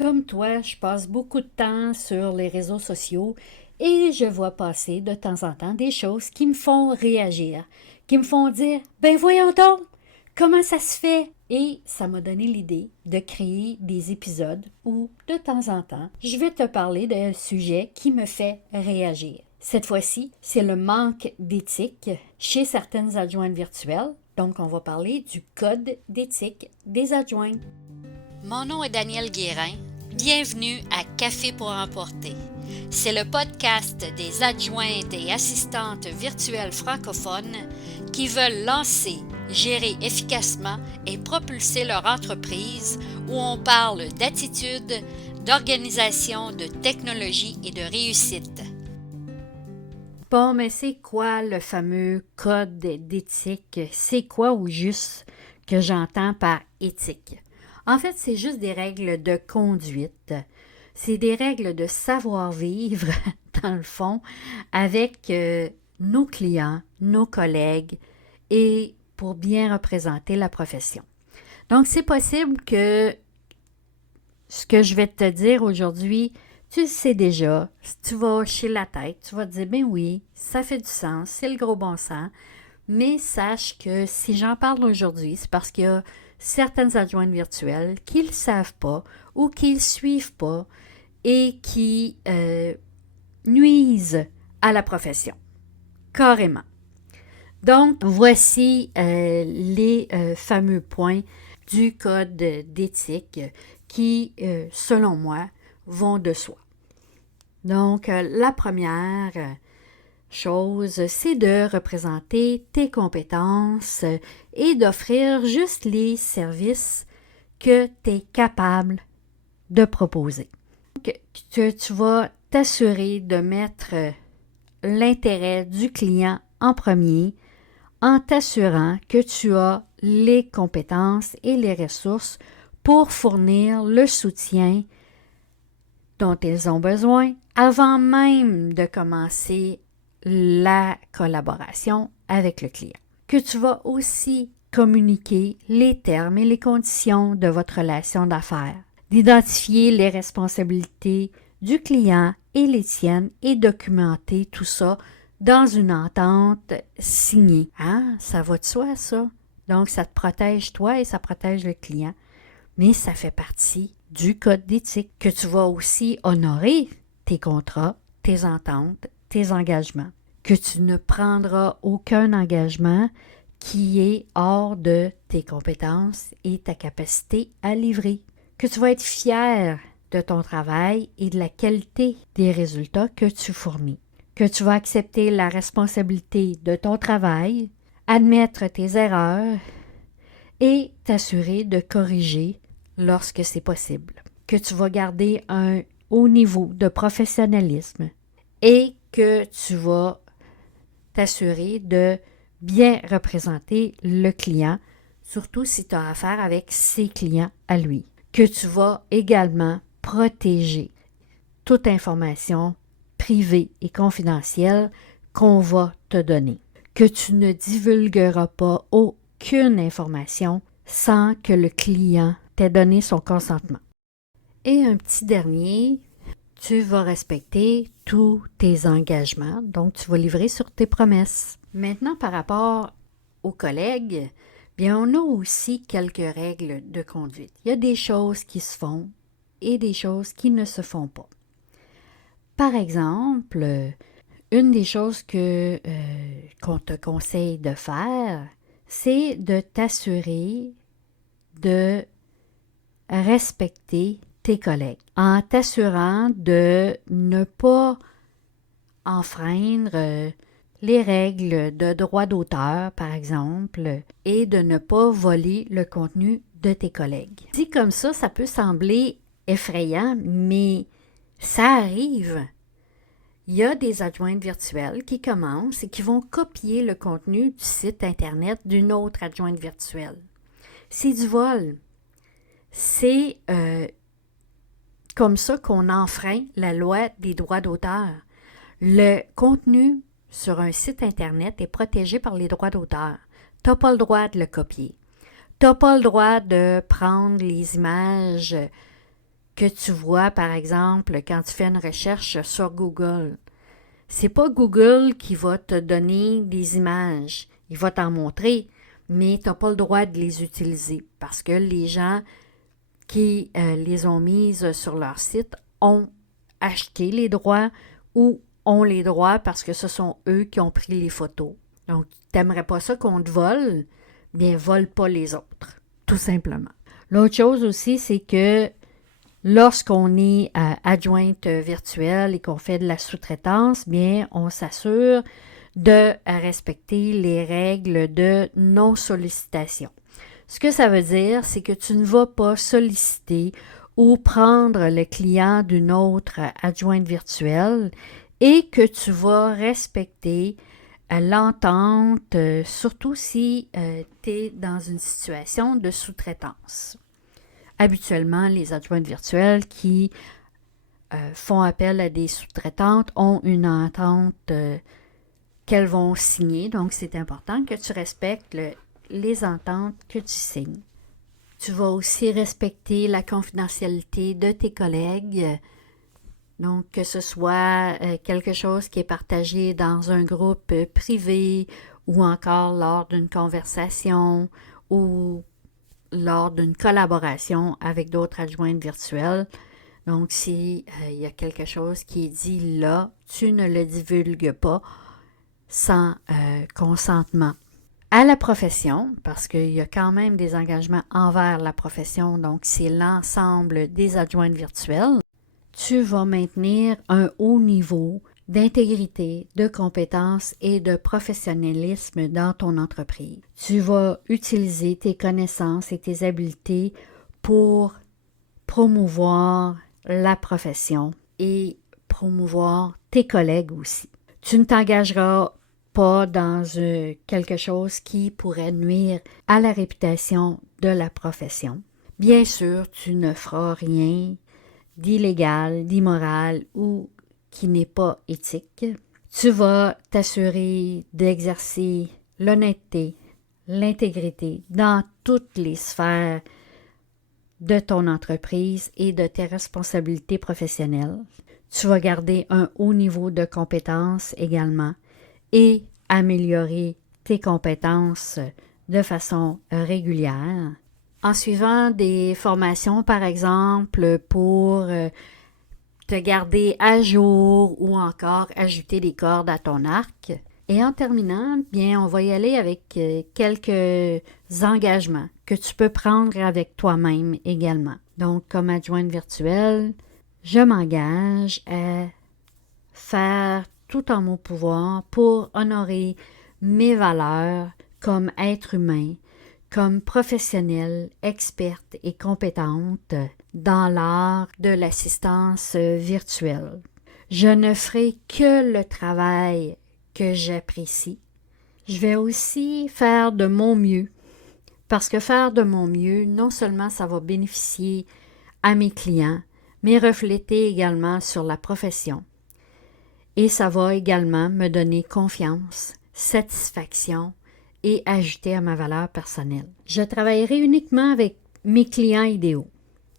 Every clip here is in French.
Comme toi, je passe beaucoup de temps sur les réseaux sociaux et je vois passer de temps en temps des choses qui me font réagir, qui me font dire ben voyons donc, comment ça se fait? Et ça m'a donné l'idée de créer des épisodes où, de temps en temps, je vais te parler d'un sujet qui me fait réagir. Cette fois-ci, c'est le manque d'éthique chez certaines adjointes virtuelles. Donc, on va parler du code d'éthique des adjointes. Mon nom est Danielle Guérin. Bienvenue à Café pour emporter. C'est le podcast des adjointes et assistantes virtuelles francophones qui veulent lancer, gérer efficacement et propulser leur entreprise où on parle d'attitude, d'organisation, de technologie et de réussite. Bon, mais c'est quoi le fameux code d'éthique? C'est quoi au juste que j'entends par éthique? En fait, c'est juste des règles de conduite. C'est des règles de savoir-vivre, dans le fond, avec nos clients, nos collègues et pour bien représenter la profession. Donc, c'est possible que ce que je vais te dire aujourd'hui, tu le sais déjà, si tu vas hocher la tête, tu vas te dire, ben oui, ça fait du sens, c'est le gros bon sens, mais sache que si j'en parle aujourd'hui, c'est parce qu'il y a certaines adjointes virtuelles qui ne le savent pas ou qui ne le suivent pas et qui nuisent à la profession, carrément. Donc, voici les fameux points du code d'éthique qui, selon moi, vont de soi. Donc, la première chose, c'est de représenter tes compétences et d'offrir juste les services que tu es capable de proposer. Donc, tu vas t'assurer de mettre l'intérêt du client en premier en t'assurant que tu as les compétences et les ressources pour fournir le soutien dont ils ont besoin avant même de commencer la collaboration avec le client. Que tu vas aussi communiquer les termes et les conditions de votre relation d'affaires, d'identifier les responsabilités du client et les tiennes et documenter tout ça dans une entente signée. Ah, ça va de soi, ça. Donc, ça te protège toi et ça protège le client. Mais ça fait partie du code d'éthique que tu vas aussi honorer tes contrats, tes ententes, tes engagements. Que tu ne prendras aucun engagement qui est hors de tes compétences et ta capacité à livrer. Que tu vas être fier de ton travail et de la qualité des résultats que tu fournis. Que tu vas accepter la responsabilité de ton travail, admettre tes erreurs et t'assurer de corriger lorsque c'est possible. Que tu vas garder un haut niveau de professionnalisme et que tu vas t'assurer de bien représenter le client, surtout si tu as affaire avec ses clients à lui. Que tu vas également protéger toute information privée et confidentielle qu'on va te donner. Que tu ne divulgueras pas aucune information sans que le client t'ait donné son consentement. Et un petit dernier, tu vas respecter tous tes engagements, donc tu vas livrer sur tes promesses. Maintenant, par rapport aux collègues, bien, on a aussi quelques règles de conduite. Il y a des choses qui se font et des choses qui ne se font pas. Par exemple, une des choses qu'on te conseille de faire, c'est de t'assurer de respecter tes collègues en t'assurant de ne pas enfreindre les règles de droit d'auteur, par exemple, et de ne pas voler le contenu de tes collègues. Dit comme ça peut sembler effrayant, mais ça arrive. Il y a des adjointes virtuelles qui commencent et qui vont copier le contenu du site Internet d'une autre adjointe virtuelle. C'est du vol. C'est comme ça qu'on enfreint la loi des droits d'auteur. Le contenu sur un site Internet est protégé par les droits d'auteur. Tu n'as pas le droit de le copier. Tu n'as pas le droit de prendre les images que tu vois, par exemple, quand tu fais une recherche sur Google. C'est pas Google qui va te donner des images. Il va t'en montrer, mais tu n'as pas le droit de les utiliser parce que les gens qui les ont mises sur leur site ont acheté les droits ou ont les droits parce que ce sont eux qui ont pris les photos. Donc, tu n'aimerais pas ça qu'on te vole, bien, vole pas les autres, tout simplement. L'autre chose aussi, c'est que lorsqu'on est adjointe virtuelle et qu'on fait de la sous-traitance, bien, on s'assure de respecter les règles de non-sollicitation. Ce que ça veut dire, c'est que tu ne vas pas solliciter ou prendre le client d'une autre adjointe virtuelle et que tu vas respecter l'entente, surtout si tu es dans une situation de sous-traitance. Habituellement, les adjointes virtuelles qui font appel à des sous-traitantes ont une entente qu'elles vont signer. Donc, c'est important que tu respectes les ententes que tu signes. Tu vas aussi respecter la confidentialité de tes collègues. Donc, que ce soit quelque chose qui est partagé dans un groupe privé ou encore lors d'une conversation ou lors d'une collaboration avec d'autres adjointes virtuelles. Donc, si y a quelque chose qui est dit là, tu ne le divulgues pas sans consentement. À la profession, parce qu'il y a quand même des engagements envers la profession, donc c'est l'ensemble des adjointes virtuelles, tu vas maintenir un haut niveau d'intégrité, de compétences et de professionnalisme dans ton entreprise. Tu vas utiliser tes connaissances et tes habiletés pour promouvoir la profession et promouvoir tes collègues aussi. Tu ne t'engageras pas dans quelque chose qui pourrait nuire à la réputation de la profession. Bien sûr, tu ne feras rien d'illégal, d'immoral ou qui n'est pas éthique. Tu vas t'assurer d'exercer l'honnêteté, l'intégrité dans toutes les sphères de ton entreprise et de tes responsabilités professionnelles. Tu vas garder un haut niveau de compétences également et améliorer tes compétences de façon régulière. En suivant des formations, par exemple, pour te garder à jour ou encore ajouter des cordes à ton arc. Et en terminant, bien, on va y aller avec quelques engagements que tu peux prendre avec toi-même également. Donc, comme adjointe virtuelle, je m'engage à faire tout en mon pouvoir pour honorer mes valeurs comme être humain, comme professionnelle, experte et compétente dans l'art de l'assistance virtuelle. Je ne ferai que le travail que j'apprécie. Je vais aussi faire de mon mieux, parce que faire de mon mieux, non seulement ça va bénéficier à mes clients, mais refléter également sur la profession. Et ça va également me donner confiance, satisfaction et ajouter à ma valeur personnelle. Je travaillerai uniquement avec mes clients idéaux.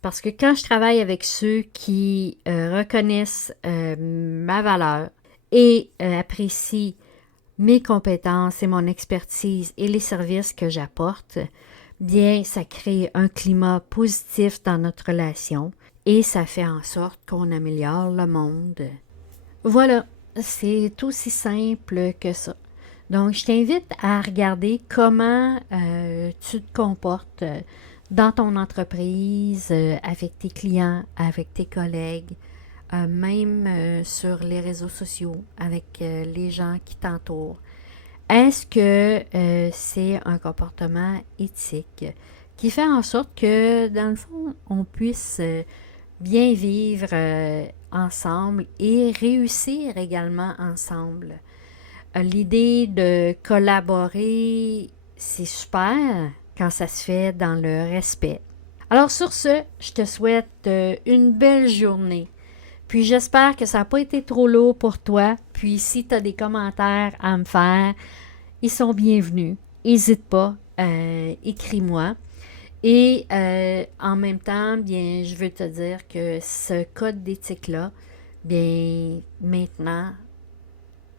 Parce que quand je travaille avec ceux qui reconnaissent ma valeur et apprécient mes compétences et mon expertise et les services que j'apporte, bien, ça crée un climat positif dans notre relation et ça fait en sorte qu'on améliore le monde. Voilà, c'est aussi simple que ça. Donc, je t'invite à regarder comment tu te comportes dans ton entreprise, avec tes clients, avec tes collègues, même sur les réseaux sociaux, avec les gens qui t'entourent. Est-ce que c'est un comportement éthique qui fait en sorte que, dans le fond, on puisse bien vivre ensemble et réussir également ensemble? L'idée de collaborer, c'est super quand ça se fait dans le respect. Alors sur ce, je te souhaite une belle journée. Puis j'espère que ça n'a pas été trop lourd pour toi. Puis si tu as des commentaires à me faire, ils sont bienvenus. N'hésite pas, écris-moi. Et en même temps, bien, je veux te dire que ce code d'éthique-là, bien, maintenant,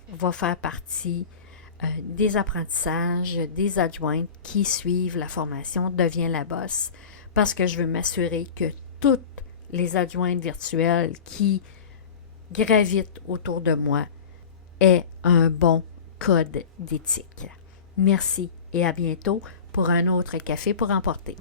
va faire partie des apprentissages des adjointes qui suivent la formation Deviens la boss, parce que je veux m'assurer que toutes les adjointes virtuelles qui gravitent autour de moi aient un bon code d'éthique. Merci et à bientôt pour un autre café pour emporter.